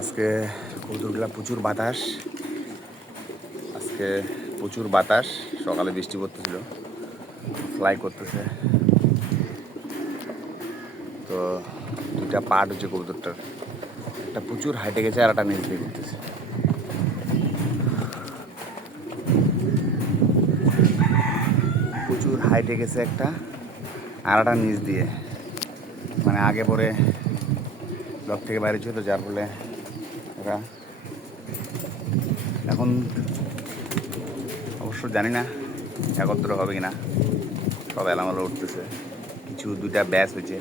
আজকে কবুতরগুলা প্রচুর বাতাস, আজকে প্রচুর বাতাস, সকালে বৃষ্টি পড়তেছিল, ফ্লাই করতেছে। তো দুইটা পার্ট হচ্ছে কবুতরটার, একটা প্রচুর হাইটে গেছে আর একটা নিচ দিয়ে করতেছে। প্রচুর হাইটে গেছে একটা আর একটা নিচ দিয়ে, মানে আগে পরে ব্লক থেকে বাইরে ছিল, তো যার ফলে এরা এখন অবশ্য জানি না একত্র হবে কিনা, সব এলামেলা উঠতেছে। কিছু দুইটা ব্যাচ হয়েছে,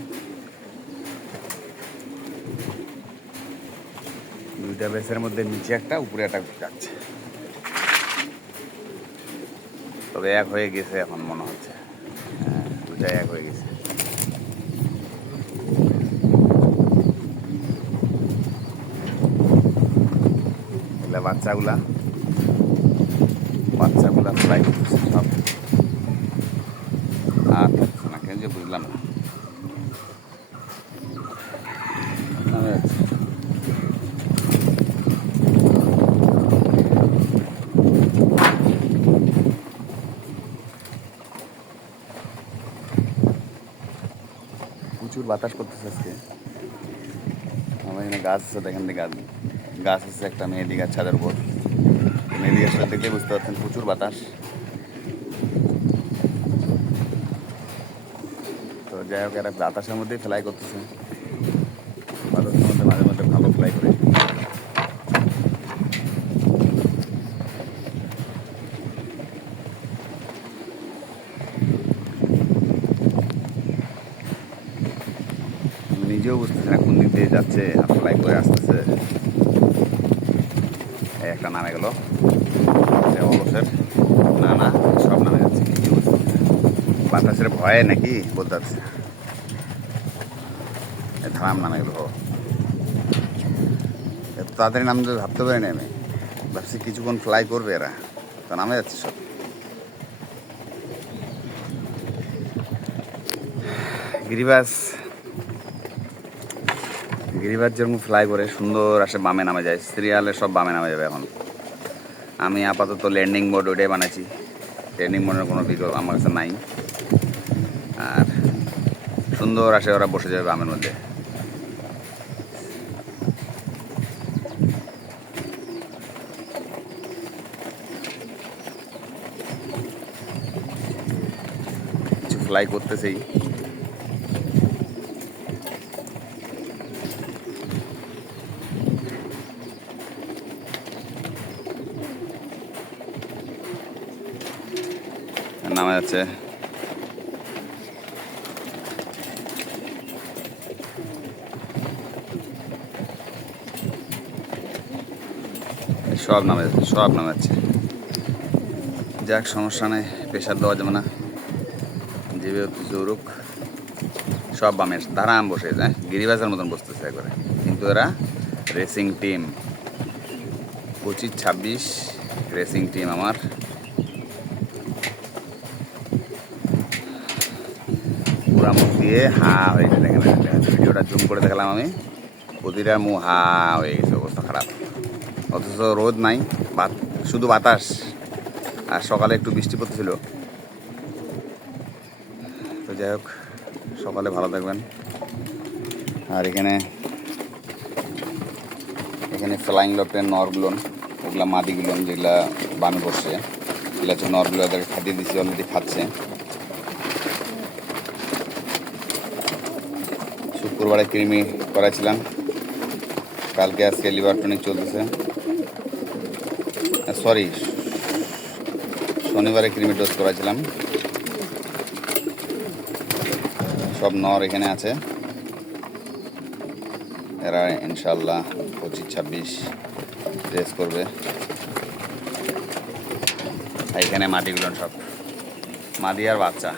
দুইটা ব্যাচের মধ্যে নিচে একটা উপরে একটা যাচ্ছে, তবে এক হয়ে গেছে এখন মনে হচ্ছে। হ্যাঁ, দুইটাই এক হয়ে গেছে। এগুলা বাচ্চাগুলা ফ্লাই করতেছে সব। আর থাকছে না কেন যে বুঝলাম না। প্রচুর বাতাস করতেছে আজকে। আমার এখানে গাছ আছে, দেখেন গাছ আছে একটা মেহেদি গাছ ছাদের উপর। মেহেদি গাছটা দেখলে বুঝতে পারছেন প্রচুর বাতাস। তো যাই হোক, এরা বাতাসের মধ্যেই ফ্লাই করতেছে, বাতাসের মধ্যে মাঝে মাঝে ভালো ফ্লাই করে। নিজেও বুঝতেছে না কোন দিক দিয়ে যাচ্ছে আর ফ্লাই করে আসতেছে। একটা নামে গেল অলসের, না সব নামে যাচ্ছে, কিছু বাতাসের ভয়ে নাকি বলতে পারছে। ধারাম নামে গেল, এত তাড়াতাড়ি নাম ভাবতে পারিনি আমি, ভাবছি কিছুক্ষণ ফ্লাই করবে এরা, তো নামে যাচ্ছে সব। গিরিবাজ যেরকম ফ্লাই করে সুন্দর আসে, বামে নামে যায়, সিরিয়ালে সব বামে নামে যাবে এখন। আমি আপাতত ল্যান্ডিং মোড ওটাই বানাচ্ছি, ল্যান্ডিং মোডের কোনো বিকল্প আমার কাছে নাই। আর সুন্দর আসে, ওরা বসে যাবে বামের মধ্যে। কিছু ফ্লাই করতেছেই। নামে যাচ্ছে, সব নামে যাচ্ছে। যাক, সমস্যা নেই, প্রেশার দেওয়া যাবে না, যেভাবে জরুক। সব বামে ধারাম বসে যায়, গিরিবাজের মতন বসতেছে একবারে। কিন্তু এরা রেসিং টিম, 25-26 রেসিং টিম আমার। পুরা মুখ দিয়ে হা হয়েছে, দেখেন ভিডিওটা জুম করে দেখালাম আমি, প্রতিটা মুখ হা হয়ে গেছে, অবস্থা খারাপ। অথচ রোদ নাই, শুধু বাতাস, আর সকালে একটু বৃষ্টি পড়তেছিল। তো যাই হোক, সকালে ভালো থাকবেন। আর এখানে ফ্লাইং লটের নরগুলো, ওগুলা মাদিগুলো যেগুলা বামে বসছে, এগুলো হচ্ছে নরগুলো, ওদেরকে খাটিয়ে দিচ্ছি, অলরেডি খাচ্ছে। শুক্রবারে কৃমি করাইছিলাম, কালকে আজকে লিভার টনিক চলতেছে, সরি শনিবারে কৃমি ডোজ করাইছিলাম। সব নর এখানে আছে, এরা ইনশাল্লাহ 25-26 রেস করবে। এখানে মাদিগুলো সব মাদি আর বাচ্চা।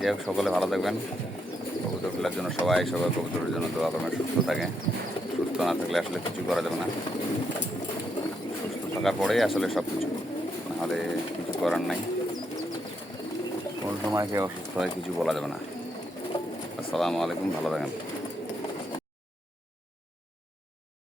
যাই হোক, সকলে ভালো থাকবেন। কবুতর খেলার জন্য সবাই কবুতরের জন্য দোয়া করবেন, সুস্থ থাকে। সুস্থ না থাকলে আসলে কিছু করা যাবে না, সুস্থ থাকার পরেই আসলে সব কিছু, নাহলে কিছু করার নাই। কোন সময় কে অসুস্থ হয় কিছু বলা যাবে না। আসসালামু আলাইকুম, ভালো থাকেন।